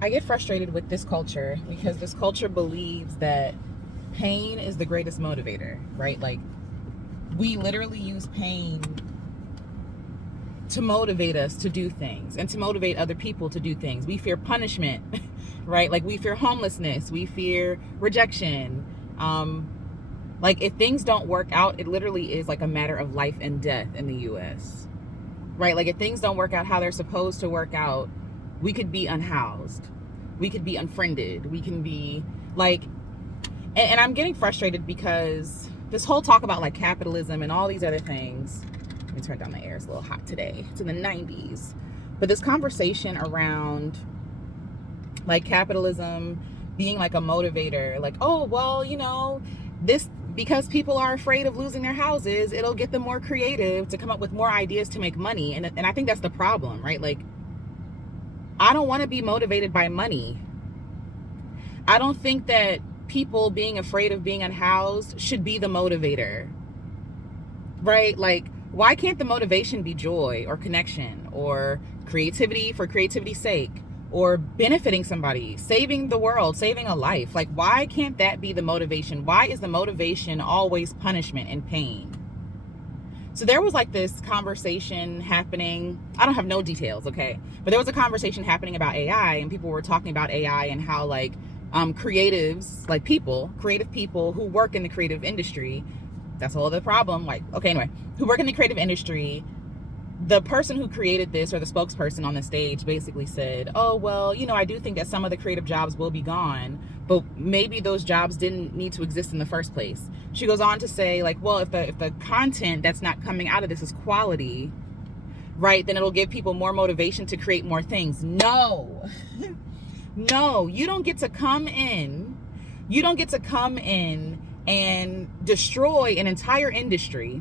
I get frustrated with this culture because this culture believes that pain is the greatest motivator, right? Like, we literally use pain to motivate us to do things and to motivate other people to do things. We fear punishment, right? Like, we fear homelessness, we fear rejection. Like, if things don't work out, it literally is like a matter of life and death in the US, right? Like, if things don't work out how they're supposed to work out, we could be unhoused, we could be unfriended, we can be like, and I'm getting frustrated because this whole talk about like capitalism and all these other things. Let me turn down the air, it's a little hot today, it's in the 90s. But this conversation around like capitalism being like a motivator, like, oh well, this, because people are afraid of losing their houses, it'll get them more creative to come up with more ideas to make money. And I think that's the problem, right? Like, I don't want to be motivated by money. I don't think that people being afraid of being unhoused should be the motivator, right? Like, why can't the motivation be joy or connection or creativity for creativity's sake, or benefiting somebody, saving the world, saving a life? Like, why can't that be the motivation? Why is the motivation always punishment and pain? So there was like this conversation happening. I don't have no details, okay? But there was a conversation happening about AI, and people were talking about AI and how like creatives, like creative people who work in the creative industry, that's a whole other problem. Like, okay, anyway, who work in the creative industry, the person who created this, or the spokesperson on the stage, basically said, oh, well, I do think that some of the creative jobs will be gone, but maybe those jobs didn't need to exist in the first place. She goes on to say, like, well, if the content that's not coming out of this is quality, right, then it'll give people more motivation to create more things. No. No, you don't get to come in. You don't get to come in and destroy an entire industry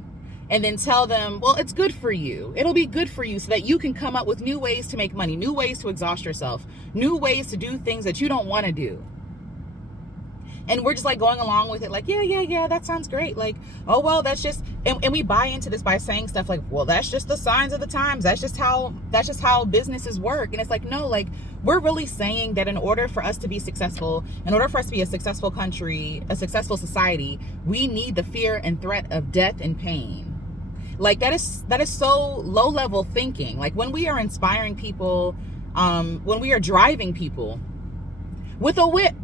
and then tell them, well, it's good for you. It'll be good for you so that you can come up with new ways to make money, new ways to exhaust yourself, new ways to do things that you don't want to do. And we're just like going along with it, like, yeah, that sounds great. Like, oh, well, that's just, and we buy into this by saying stuff like, well, that's just the signs of the times. That's just how businesses work. And it's like, no, like, we're really saying that in order for us to be successful, in order for us to be a successful country, a successful society, we need the fear and threat of death and pain. Like, that is so low level thinking. Like, when we are inspiring people, when we are driving people with a whip,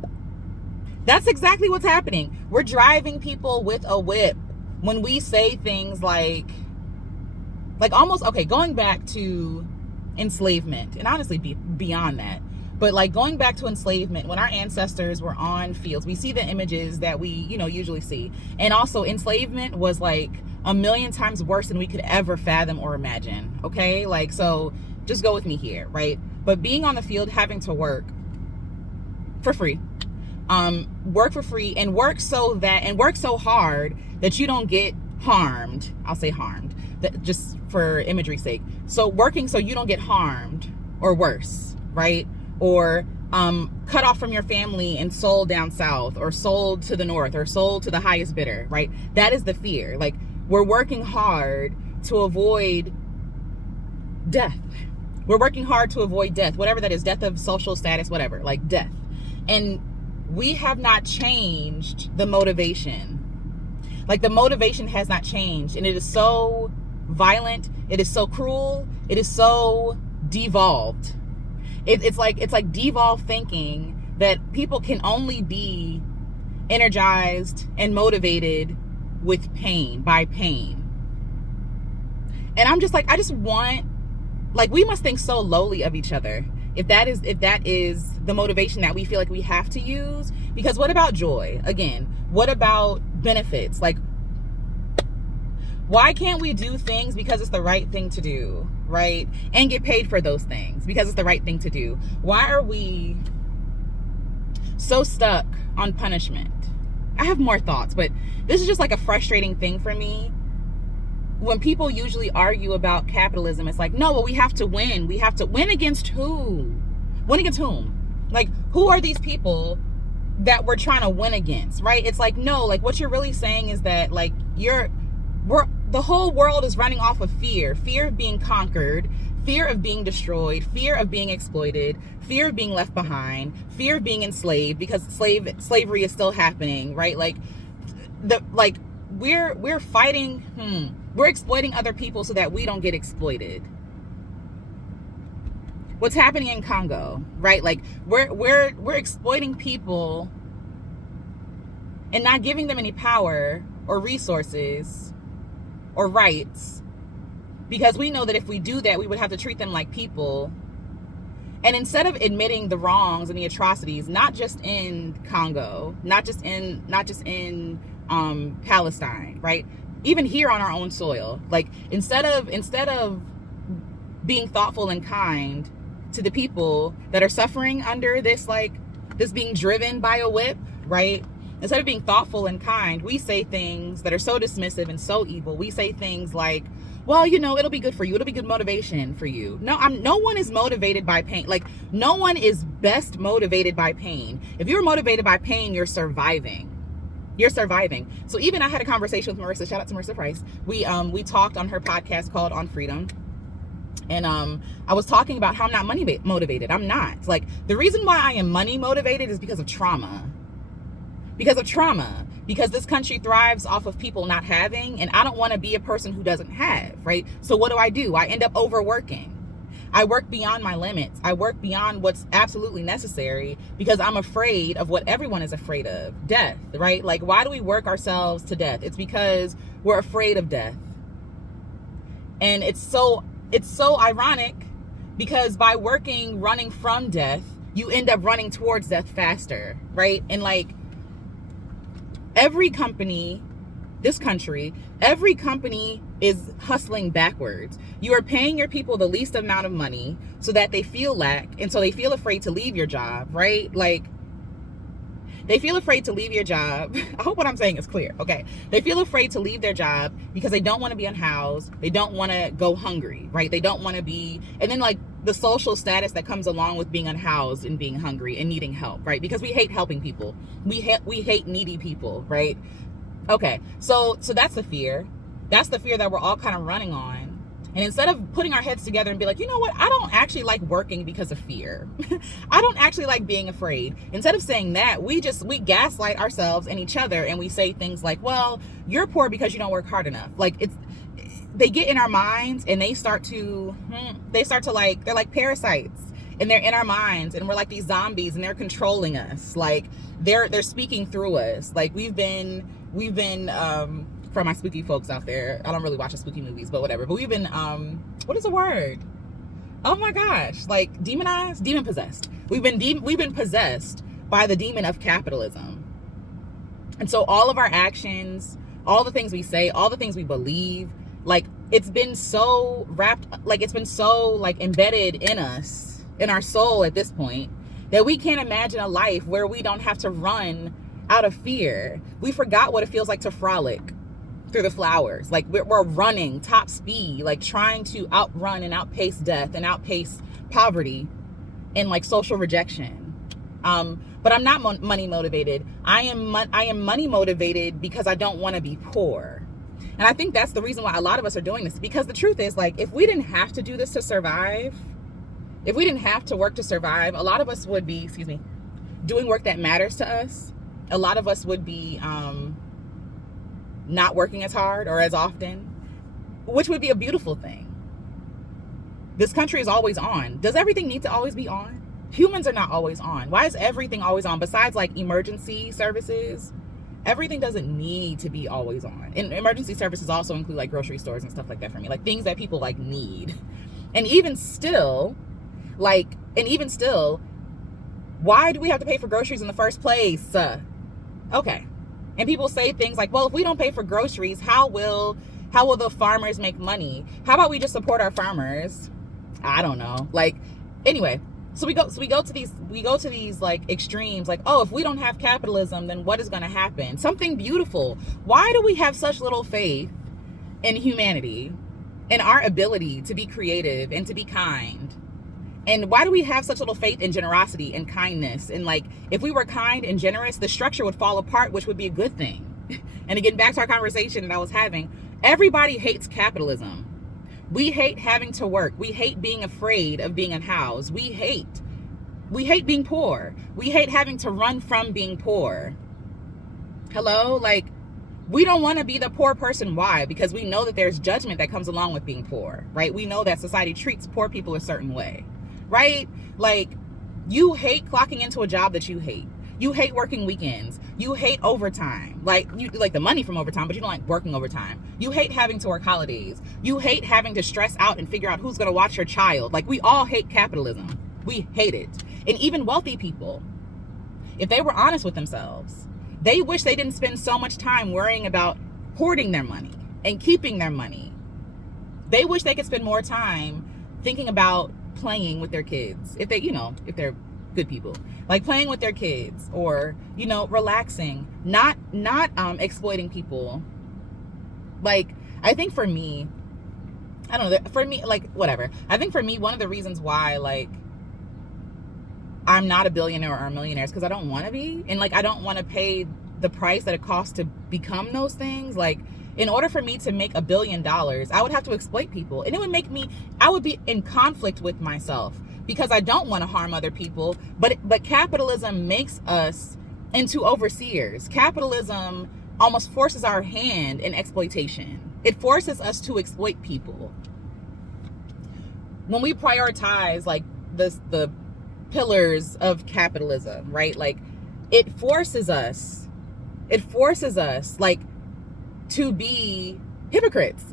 that's exactly what's happening. We're driving people with a whip when we say things like almost, okay, going back to enslavement, and honestly beyond that, but like going back to enslavement, when our ancestors were on fields, we see the images that we, usually see. And also enslavement was like a million times worse than we could ever fathom or imagine. Okay. Like, so just go with me here. Right. But being on the field, having to work for free, work for free, and work so hard that you don't get harmed. I'll say harmed, that just for imagery's sake. So working so you don't get harmed or worse, right? Or cut off from your family and sold down south, or sold to the north, or sold to the highest bidder, right? That is the fear. Like, we're working hard to avoid death. We're working hard to avoid death, whatever that is, death of social status, whatever, like death. And we have not changed the motivation. Like, the motivation has not changed, and it is so violent, it is so cruel, it is so devolved. It's like devolved thinking that people can only be energized and motivated with pain, by pain. And I'm just like, I just want, like, we must think so lowly of each other if that is the motivation that we feel like we have to use. Because what about joy? Again, what about benefits? Like, why can't we do things because it's the right thing to do, right? And get paid for those things because it's the right thing to do? Why are we so stuck on punishment? I have more thoughts, but this is just like a frustrating thing for me. When people usually argue about capitalism, it's like, no, well, we have to win. We have to win against who? Win against whom? Like, who are these people that we're trying to win against, right? It's like, no, like, what you're really saying is that, like, the whole world is running off of fear of being conquered, fear of being destroyed, fear of being exploited, fear of being left behind, fear of being enslaved because slavery is still happening, right? We're fighting, we're exploiting other people so that we don't get exploited. What's happening in Congo, right? Like we're exploiting people and not giving them any power or resources or rights, because we know that if we do that, we would have to treat them like people. And instead of admitting the wrongs and the atrocities, not just in Congo, not just in Palestine, right? Even here on our own soil, like instead of being thoughtful and kind to the people that are suffering under this being driven by a whip, right? Instead of being thoughtful and kind, we say things that are so dismissive and so evil. We say things like, well, it'll be good for you. It'll be good motivation for you. No one is motivated by pain. Like, no one is best motivated by pain. If you're motivated by pain, you're surviving. You're surviving. So even I had a conversation with Marissa. Shout out to Marissa Price. We talked on her podcast called On Freedom. And I was talking about how I'm not money motivated. I'm not. Like, the reason why I am money motivated is because of trauma. Because this country thrives off of people not having, and I don't want to be a person who doesn't have, right? So what do? I end up overworking. I work beyond my limits. I work beyond what's absolutely necessary because I'm afraid of what everyone is afraid of, death, right? Like, why do we work ourselves to death? It's because we're afraid of death. And it's so ironic because by running from death, you end up running towards death faster, right? And like, every company is hustling backwards. You are paying your people the least amount of money so that they feel lack, and so they feel afraid to leave your job, right? Like, they feel afraid to leave your job. I hope what I'm saying is clear, okay? They feel afraid to leave their job because they don't want to be unhoused. They don't want to go hungry, right? They don't want to be, and then like the social status that comes along with being unhoused and being hungry and needing help, right? Because we hate helping people. We hate needy people, right? Okay, so that's the fear. That's the fear that we're all kind of running on. And instead of putting our heads together and be like, you know what? I don't actually like working because of fear. I don't actually like being afraid. Instead of saying that, we gaslight ourselves and each other, and we say things like, well, you're poor because you don't work hard enough. Like, they get in our minds and they start to like, they're like parasites, and they're in our minds, and we're like these zombies, and they're controlling us. Like, they're speaking through us. Like, we've been for my spooky folks out there, I don't really watch the spooky movies, but whatever. But we've been, what is the word? Oh my gosh, like demonized, demon possessed. We've been possessed by the demon of capitalism. And so all of our actions, all the things we say, all the things we believe, like, it's been so embedded in us, in our soul at this point, that we can't imagine a life where we don't have to run out of fear. We forgot what it feels like to frolic through the flowers. Like, we're running top speed, like trying to outrun and outpace death and outpace poverty and like social rejection. But I'm not money motivated. I am money motivated because I don't want to be poor. And I think that's the reason why a lot of us are doing this, because the truth is, like, if we didn't have to do this to survive, if we didn't have to work to survive, a lot of us would be, doing work that matters to us. A lot of us would be not working as hard or as often, which would be a beautiful thing. This country is always on. Does everything need to always be on? Humans are not always on. Why is everything always on? Besides like emergency services, everything doesn't need to be always on. And emergency services also include like grocery stores and stuff like that for me, like things that people like need. And even still, why do we have to pay for groceries in the first place? Okay. And people say things like, well, if we don't pay for groceries, how will the farmers make money? How about we just support our farmers? I don't know. Like, anyway, so we go to these like extremes, like, oh, if we don't have capitalism, then what is going to happen? Something beautiful. Why do we have such little faith in humanity and our ability to be creative and to be kind? And why do we have such little faith in generosity and kindness? And like, if we were kind and generous, the structure would fall apart, which would be a good thing. And again, back to our conversation that I was having, everybody hates capitalism. We hate having to work. We hate being afraid of being unhoused. We hate being poor. We hate having to run from being poor. Hello? Like, we don't want to be the poor person. Why? Because we know that there's judgment that comes along with being poor, right? We know that society treats poor people a certain way, right? Like, you hate clocking into a job that you hate. You hate working weekends. You hate overtime. Like, you like the money from overtime, but you don't like working overtime. You hate having to work holidays. You hate having to stress out and figure out who's going to watch your child. Like, we all hate capitalism. We hate it. And even wealthy people, if they were honest with themselves, they wish they didn't spend so much time worrying about hoarding their money and keeping their money. They wish they could spend more time thinking about playing with their kids. If they, if they're good people, like playing with their kids, or, relaxing, not exploiting people. Like, I think for me, I don't know, for me, like, whatever. I think for me, one of the reasons why, like, I'm not a billionaire or a millionaire is because I don't want to be. And, like, I don't want to pay the price that it costs to become those things. Like, in order for me to make $1 billion, I would have to exploit people. And it would make me, I would be in conflict with myself because I don't want to harm other people. But capitalism makes us into overseers. Capitalism almost forces our hand in exploitation. It forces us to exploit people. When we prioritize, like, the pillars of capitalism, right? Like, it forces us, like, to be hypocrites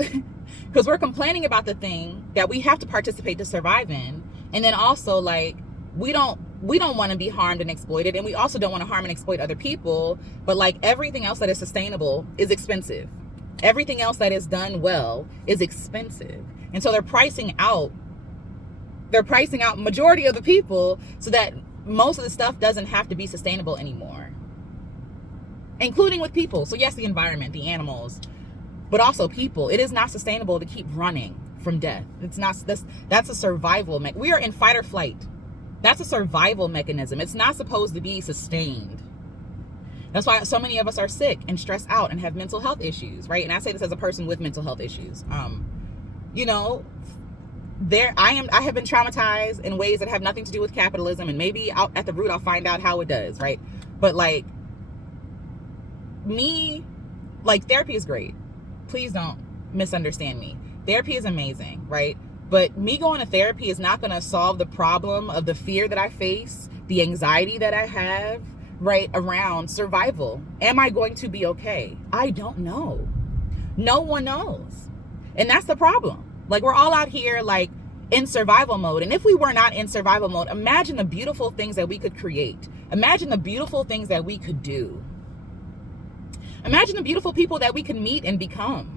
because we're complaining about the thing that we have to participate to survive in. And then also, like, we don't want to be harmed and exploited, and we also don't want to harm and exploit other people. But, like, everything else that is sustainable is expensive. Everything else that is done well is expensive. And so they're pricing out majority of the people so that most of the stuff doesn't have to be sustainable anymore, including with people. So yes, the environment, the animals, but also people. It is not sustainable to keep running from death. It's not. That's a survival. We are in fight or flight. That's a survival mechanism. It's not supposed to be sustained. That's why so many of us are sick and stressed out and have mental health issues, right? And I say this as a person with mental health issues. I have been traumatized in ways that have nothing to do with capitalism, and maybe at the root I'll find out how it does, right? But, like, me, like, therapy is great. Please don't misunderstand me. Therapy is amazing, right? But me going to therapy is not going to solve the problem of the fear that I face, the anxiety that I have, right, around survival. Am I going to be okay? I don't know. No one knows. And that's the problem. Like, we're all out here, like, in survival mode. And if we were not in survival mode, imagine the beautiful things that we could create. Imagine the beautiful things that we could do. Imagine the beautiful people that we could meet and become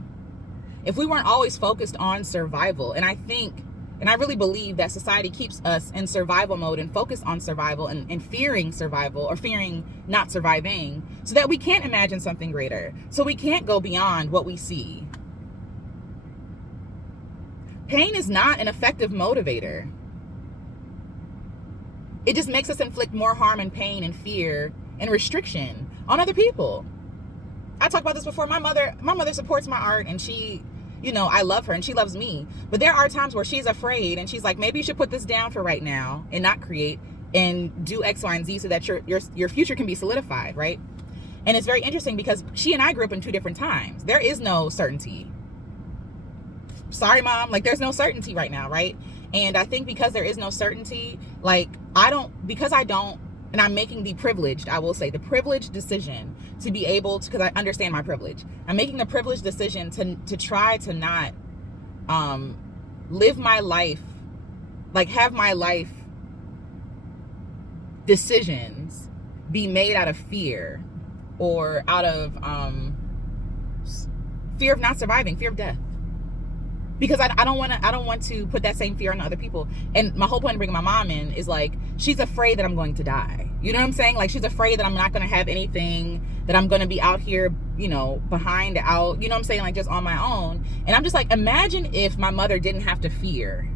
if we weren't always focused on survival. And I think, and I really believe that society keeps us in survival mode and focused on survival and fearing survival, or fearing not surviving, so that we can't imagine something greater. So we can't go beyond what we see. Pain is not an effective motivator. It just makes us inflict more harm and pain and fear and restriction on other people. I talked about this before. My mother supports my art, and she, I love her and she loves me. But there are times where she's afraid and she's like, maybe you should put this down for right now and not create and do X, Y, and Z so that your future can be solidified, right? And it's very interesting because she and I grew up in two different times. There is no certainty. Sorry, Mom. Like, there's no certainty right now, right? And I think because there is no certainty, like, and I'm making the privileged decision to be able to, because I understand my privilege. I'm making the privileged decision to try to not live my life, like, have my life decisions be made out of fear, or out of fear of not surviving, fear of death. Because I don't want to put that same fear on other people. And my whole point of bringing my mom in is, like, she's afraid that I'm going to die. You know what I'm saying? Like, she's afraid that I'm not going to have anything, that I'm going to be out here, behind, out, you know what I'm saying? Like, just on my own. And I'm just like, imagine if my mother didn't have to fear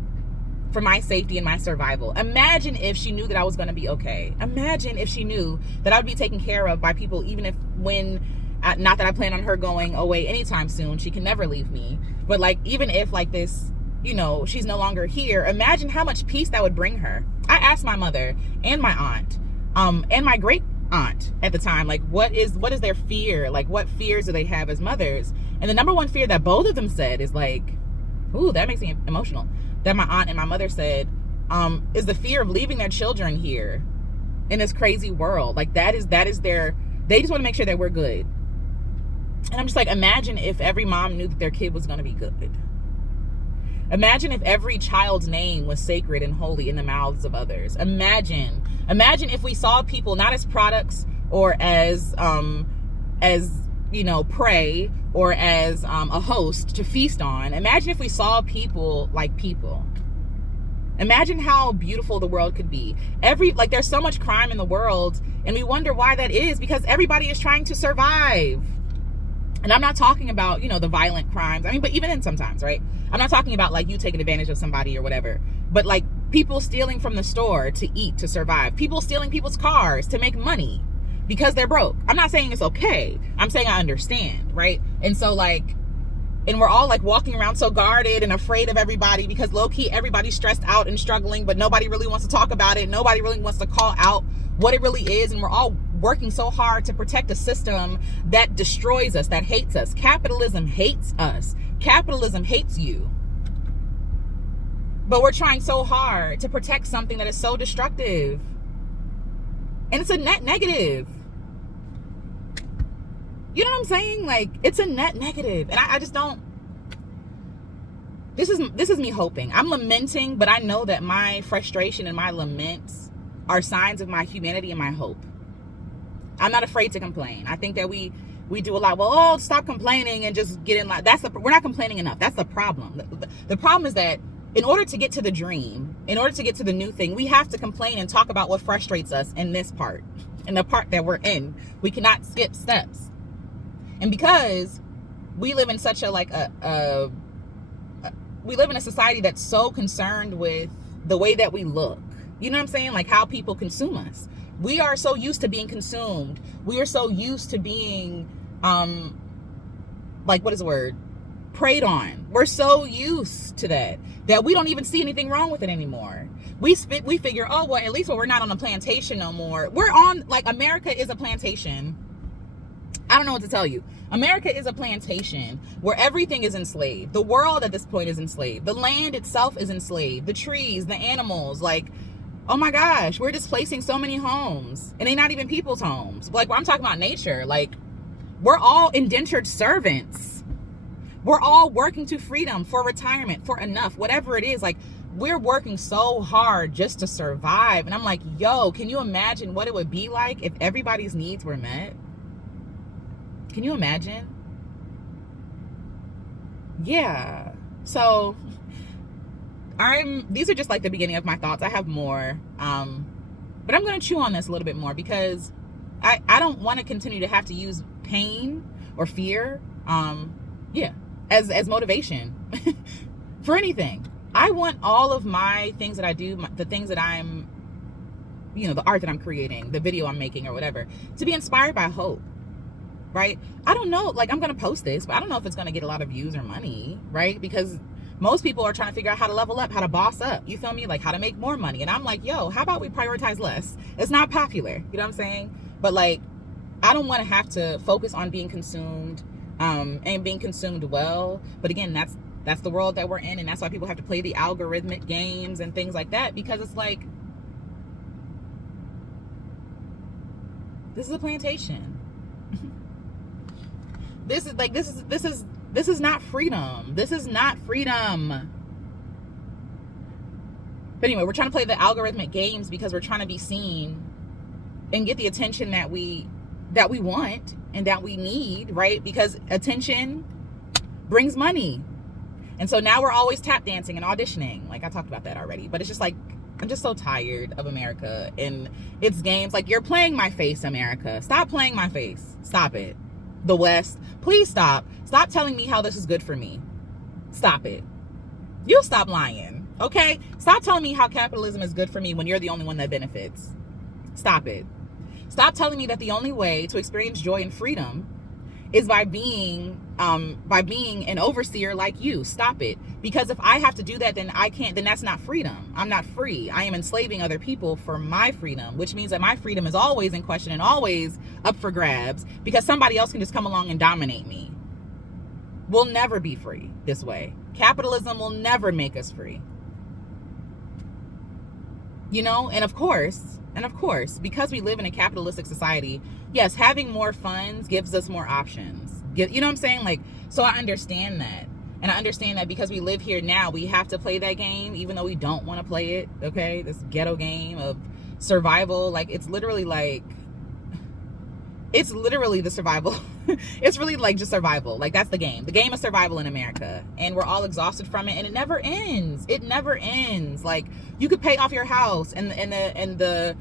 for my safety and my survival. Imagine if she knew that I was going to be okay. Imagine if she knew that I would be taken care of by people, even if not that I plan on her going away anytime soon. She can never leave me. But, like, even if, like, this she's no longer here, imagine how much peace that would bring her. I asked my mother and my aunt, and my great aunt at the time, like, what is their fear? Like, what fears do they have as mothers? And the number one fear that both of them said is like, ooh, that makes me emotional, that my aunt and my mother said, is the fear of leaving their children here in this crazy world. Like, that is their, they just want to make sure that we're good. And I'm just like, imagine if every mom knew that their kid was going to be good. Imagine if every child's name was sacred and holy in the mouths of others. Imagine if we saw people not as products or as prey or as a host to feast on. Imagine if we saw people like people. Imagine how beautiful the world could be. There's so much crime in the world, and we wonder why that is, because everybody is trying to survive. And I'm not talking about, the violent crimes. I mean, but even then sometimes, right? I'm not talking about like you taking advantage of somebody or whatever, but like people stealing from the store to eat, to survive. People stealing people's cars to make money because they're broke. I'm not saying it's okay. I'm saying I understand, right? And so and we're all like walking around so guarded and afraid of everybody because low key everybody's stressed out and struggling, but nobody really wants to talk about it. Nobody really wants to call out what it really is. And we're all working so hard to protect a system that destroys us, that hates us. Capitalism hates us. Capitalism hates you. But we're trying so hard to protect something that is so destructive. And it's a net negative. You know what I'm saying? Like, it's a net negative. And I just don't. This is me hoping. I'm lamenting, but I know that my frustration and my laments are signs of my humanity and my hope. I'm not afraid to complain. I think that we do a lot. Well, stop complaining and just get in line. We're not complaining enough. That's the problem. The problem is that in order to get to the dream, in order to get to the new thing, we have to complain and talk about what frustrates us in this part, in the part that we're in. We cannot skip steps. And because we live in such we live in a society that's so concerned with the way that we look. You know what I'm saying? Like how people consume us. We are so used to being consumed. We are so used to being, preyed on. We're so used to that we don't even see anything wrong with it anymore. We figure, oh, well, at least we're not on a plantation no more. We're on, America is a plantation. I don't know what to tell you. America is a plantation where everything is enslaved. The world at this point is enslaved. The land itself is enslaved. The trees, the animals, oh my gosh, we're displacing so many homes. And they're not even people's homes. I'm talking about nature. We're all indentured servants. We're all working to freedom, for retirement, for enough, whatever it is. We're working so hard just to survive. And I'm like, yo, can you imagine what it would be like if everybody's needs were met? Can you imagine? Yeah. So these are just the beginning of my thoughts. I have more. But I'm going to chew on this a little bit more because I don't want to continue to have to use pain or fear, as motivation for anything. I want all of my things that I do, the things that I'm, the art that I'm creating, the video I'm making or whatever, to be inspired by hope. Right? I don't know, I'm going to post this, but I don't know if it's going to get a lot of views or money, right? Because most people are trying to figure out how to level up, how to boss up, you feel me? How to make more money. And I'm like, yo, how about we prioritize less? It's not popular, you know what I'm saying? But I don't want to have to focus on being consumed, and being consumed well. But again, that's the world that we're in, and that's why people have to play the algorithmic games and things like that, because it's this is a plantation. This is not freedom. This is not freedom. But anyway, we're trying to play the algorithmic games because we're trying to be seen and get the attention that we want and that we need, right? Because attention brings money. And so now we're always tap dancing and auditioning. I talked about that already, but it's just I'm just so tired of America and its games. You're playing my face, America. Stop playing my face. Stop it. The West, please stop. Stop telling me how this is good for me. Stop it. You stop lying, okay? Stop telling me how capitalism is good for me when you're the only one that benefits. Stop it. Stop telling me that the only way to experience joy and freedom is by being an overseer like you. Stop it. Because if I have to do that, then that's not freedom. I'm not free. I am enslaving other people for my freedom, which means that my freedom is always in question and always up for grabs because somebody else can just come along and dominate me. We'll never be free this way. Capitalism will never make us free. And of course, because we live in a capitalistic society, yes, having more funds gives us more options. You know what I'm saying? Like, so I understand that. And I understand that because we live here now, we have to play that game, even though we don't want to play it, okay? This ghetto game of survival. Like, it's literally the survival. It's really like just survival. Like, that's the game. The game of survival in America. And we're all exhausted from it, and it never ends. It never ends. Like, you could pay off your house, and the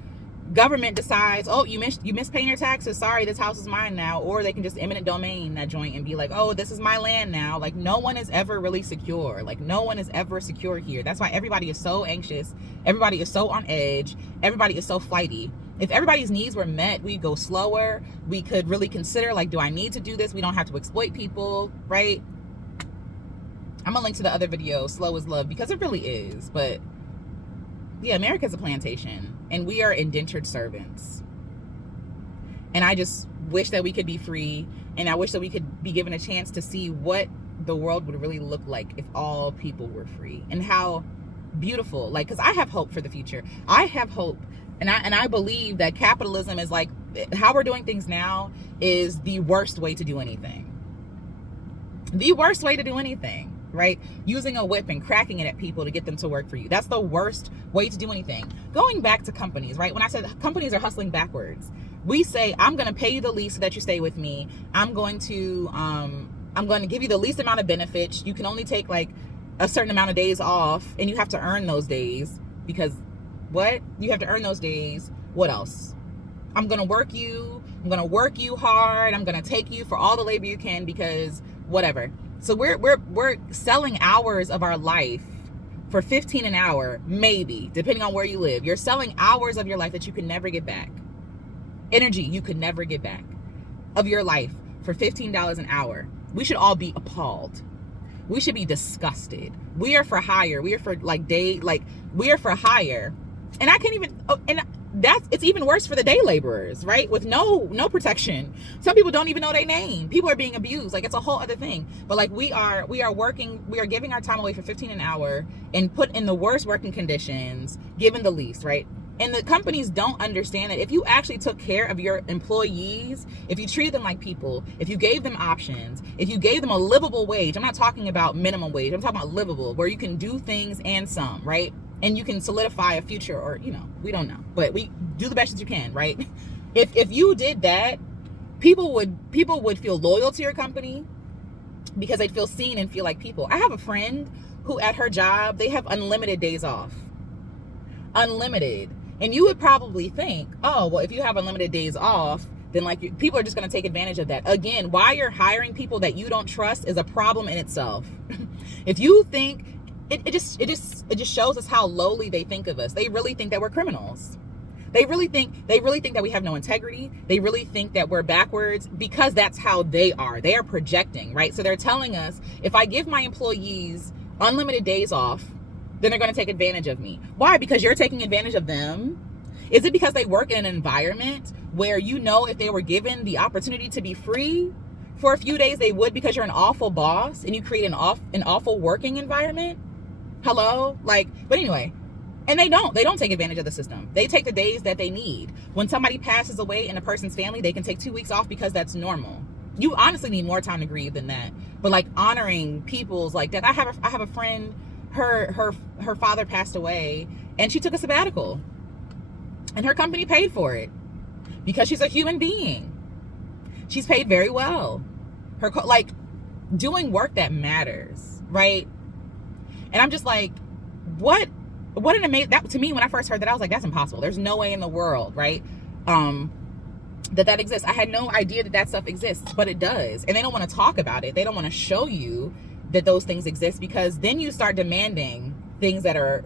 government decides, oh, you missed paying your taxes. Sorry, this house is mine now. Or they can just eminent domain that joint and be like, oh, this is my land now. Like, no one is ever really secure. Like, no one is ever secure here. That's why everybody is so anxious. Everybody is so on edge. Everybody is so flighty. If everybody's needs were met, we'd go slower. We could really consider, like, do I need to do this? We don't have to exploit people, right? I'm gonna link to the other video, Slow is Love, because it really is. But yeah, America's a plantation, and we are indentured servants. And I just wish that we could be free, and I wish that we could be given a chance to see what the world would really look like if all people were free, and how beautiful. Like, because I have hope for the future. I have hope, and I believe that capitalism is like, how we're doing things now is the worst way to do anything. The worst way to do anything. Right? Using a whip and cracking it at people to get them to work for you. That's the worst way to do anything. Going back to companies, right? When I said companies are hustling backwards, we say, I'm going to pay you the least so that you stay with me. I'm going to give you the least amount of benefits. You can only take like a certain amount of days off, and you have to earn those days because what? You have to earn those days. What else? I'm going to work you. I'm going to work you hard. I'm going to take you for all the labor you can because whatever. So we're selling hours of our life for $15 an hour, maybe, depending on where you live. You're selling hours of your life that you can never get back. Energy you could never get back of your life for $15 an hour. We should all be appalled. We should be disgusted. We are for hire. We are for we are for hire. And I can't even, it's even worse for the day laborers, right? With no protection. Some people don't even know their name. People are being abused. Like, it's a whole other thing. But like, we are giving our time away for $15 an hour and put in the worst working conditions, given the least, right? And the companies don't understand that if you actually took care of your employees, if you treated them like people, if you gave them options, if you gave them a livable wage, I'm not talking about minimum wage, I'm talking about livable, where you can do things and some, right? And you can solidify a future, or, we don't know, but we do the best that you can, right? If you did that, people would feel loyal to your company because they'd feel seen and feel like people. I have a friend who at her job, they have unlimited days off. Unlimited. And you would probably think, oh, well, if you have unlimited days off, then like people are just going to take advantage of that. Again, why you're hiring people that you don't trust is a problem in itself. If you think, it just shows us how lowly they think of us. They really think that we're criminals. They really think that we have no integrity. They really think that we're backwards because that's how they are. They are projecting, right? So they're telling us, if I give my employees unlimited days off, then they're going to take advantage of me. Why? Because you're taking advantage of them? Is it because they work in an environment where if they were given the opportunity to be free for a few days, they would, because you're an awful boss and you create an awful working environment? Hello? But anyway, and they don't take advantage of the system. They take the days that they need. When somebody passes away in a person's family, they can take 2 weeks off because that's normal. You honestly need more time to grieve than that. But honoring people's like that. I have a friend, her father passed away and she took a sabbatical. And her company paid for it because she's a human being. She's paid very well. Doing work that matters, right? And I'm just like, what an amazing, that to me, when I first heard that, I was like, that's impossible. There's no way in the world, right? That exists. I had no idea that stuff exists, but it does. And they don't want to talk about it. They don't want to show you that those things exist, because then you start demanding things that are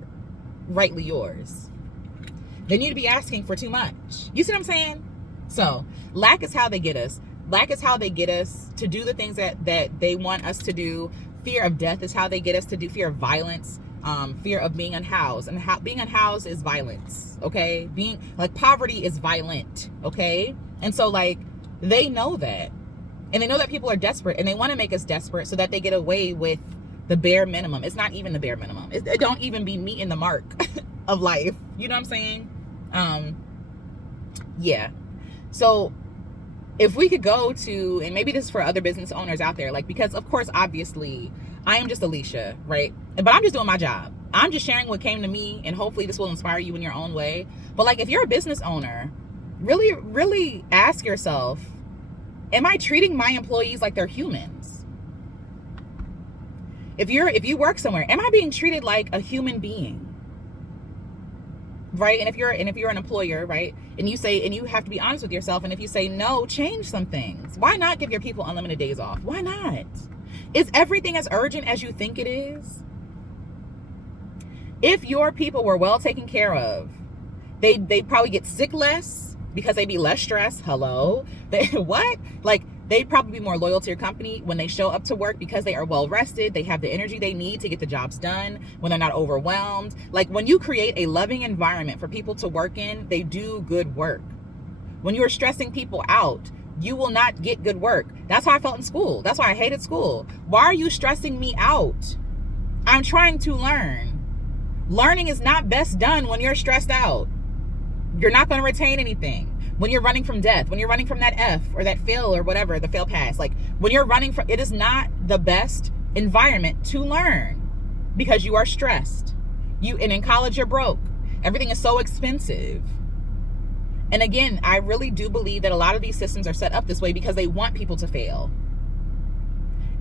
rightly yours. Then you'd be asking for too much. You see what I'm saying? So lack is how they get us. Lack is how they get us to do the things that they want us to do. Fear of death is how they get us to do. Fear of violence, fear of being unhoused, and being unhoused is violence. Okay, being like poverty is violent. Okay, and so like they know that, and they know that people are desperate, and they want to make us desperate so that they get away with the bare minimum. It's not even the bare minimum. It don't even be meeting the mark of life. You know what I'm saying? Yeah. So if we could go to, and maybe this is for other business owners out there, like, because of course, obviously, I am just Alicia, right? But I'm just doing my job. I'm just sharing what came to me, and hopefully this will inspire you in your own way. But like, if you're a business owner, really, really ask yourself, am I treating my employees like they're humans? If you work somewhere, am I being treated like a human being? Right? And if you're an employer, right, and you have to be honest with yourself, and if you say no, change some things. Why not give your people unlimited days off? Why not? Is everything as urgent as you think it is? If your people were well taken care of, they probably get sick less because they'd be less stressed. Hello? What? Like, they'd probably be more loyal to your company when they show up to work because they are well rested. They have the energy they need to get the jobs done, when they're not overwhelmed. Like, when you create a loving environment for people to work in, they do good work. When you're stressing people out, you will not get good work. That's how I felt in school. That's why I hated school. Why are you stressing me out? I'm trying to learn. Learning is not best done when you're stressed out. You're not going to retain anything. When you're running from death, when you're running from that F or that fail or whatever, the fail pass, like when you're running from, it is not the best environment to learn because you are stressed. And in college, you're broke. Everything is so expensive. And again, I really do believe that a lot of these systems are set up this way because they want people to fail.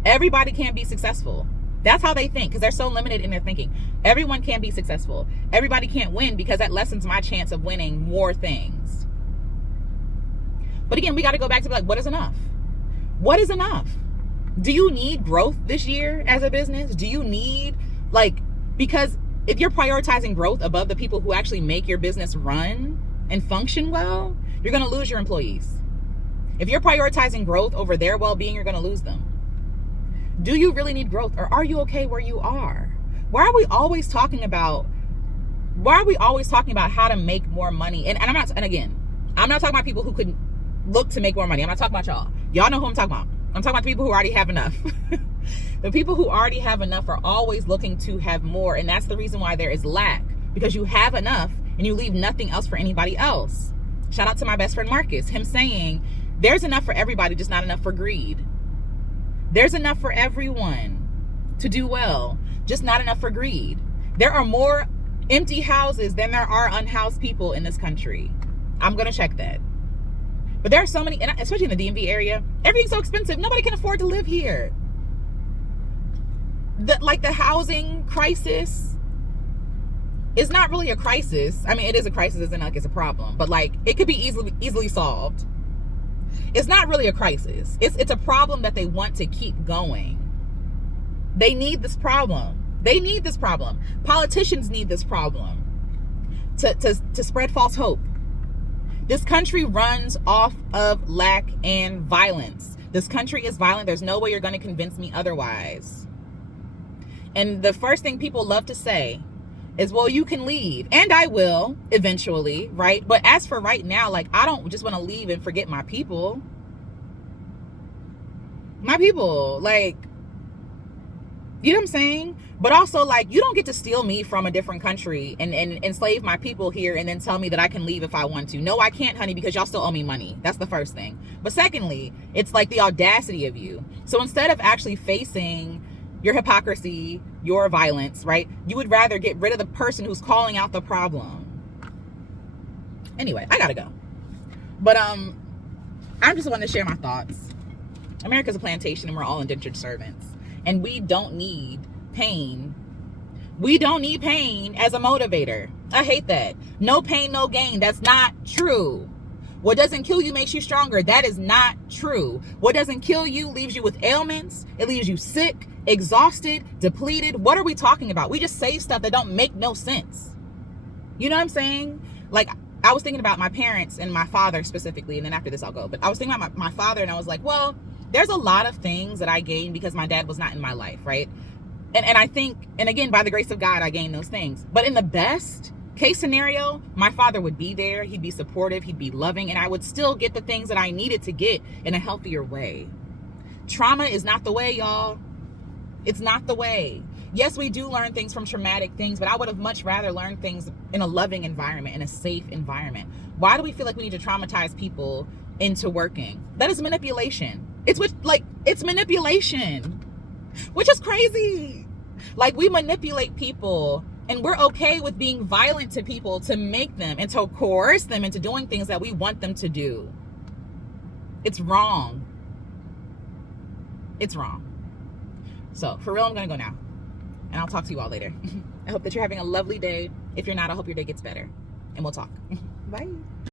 Everybody can't be successful. That's how they think, because they're so limited in their thinking. Everyone can be successful. Everybody can't win because that lessens my chance of winning more things. But again, we got to go back to like, what is enough? What is enough? Do you need growth this year as a business? Do you need, like, because if you're prioritizing growth above the people who actually make your business run and function well, you're going to lose your employees. If you're prioritizing growth over their well-being, you're going to lose them. Do you really need growth, or are you okay where you are? Why are we always talking about how to make more money? And I'm not talking about people who could look to make more money. I'm not talking about y'all. Y'all know who I'm talking about. I'm talking about the people who already have enough. The people who already have enough are always looking to have more. And that's the reason why there is lack, because you have enough and you leave nothing else for anybody else. Shout out to my best friend, Marcus, him saying there's enough for everybody, just not enough for greed. There's enough for everyone to do well, just not enough for greed. There are more empty houses than there are unhoused people in this country. I'm going to check that. But there are so many, and especially in the DMV area, everything's so expensive. Nobody can afford to live here. The housing crisis is not really a crisis. I mean, it is a crisis, it's not like it's a problem, but like it could be easily solved. It's not really a crisis. It's a problem that they want to keep going. They need this problem. They need this problem. Politicians need this problem to spread false hope. This country runs off of lack and violence. This country is violent. There's no way you're going to convince me otherwise. And the first thing people love to say is, well, you can leave. And I will eventually, right? But as for right now, like, I don't just want to leave and forget my people. My people, like, you know what I'm saying? But also, like, you don't get to steal me from a different country and enslave my people here and then tell me that I can leave if I want to. No, I can't, honey, because y'all still owe me money. That's the first thing. But secondly, it's like the audacity of you. So instead of actually facing your hypocrisy, your violence, right, you would rather get rid of the person who's calling out the problem. Anyway, I gotta go. But I just wanted to share my thoughts. America's a plantation and we're all indentured servants. And we don't need pain. We don't need pain as a motivator. I hate that. No pain, no gain. That's not true. What doesn't kill you makes you stronger. That is not true. What doesn't kill you leaves you with ailments. It leaves you sick, exhausted, depleted. What are we talking about? We just say stuff that don't make no sense. You know what I'm saying? Like, I was thinking about my parents and my father specifically, and then after this I'll go. But I was thinking about my father, and I was like, well, there's a lot of things that I gained because my dad was not in my life, right? And I think, and again, by the grace of God, I gained those things. But in the best case scenario, my father would be there, he'd be supportive, he'd be loving, and I would still get the things that I needed to get in a healthier way. Trauma is not the way, y'all. It's not the way. Yes, we do learn things from traumatic things, but I would have much rather learned things in a loving environment, in a safe environment. Why do we feel like we need to traumatize people into working? That is manipulation. It's manipulation, which is crazy. Like, we manipulate people, and we're okay with being violent to people to make them and to coerce them into doing things that we want them to do. It's wrong. It's wrong. So for real, I'm gonna go now, and I'll talk to you all later. I hope that you're having a lovely day. If you're not, I hope your day gets better, and we'll talk. Bye.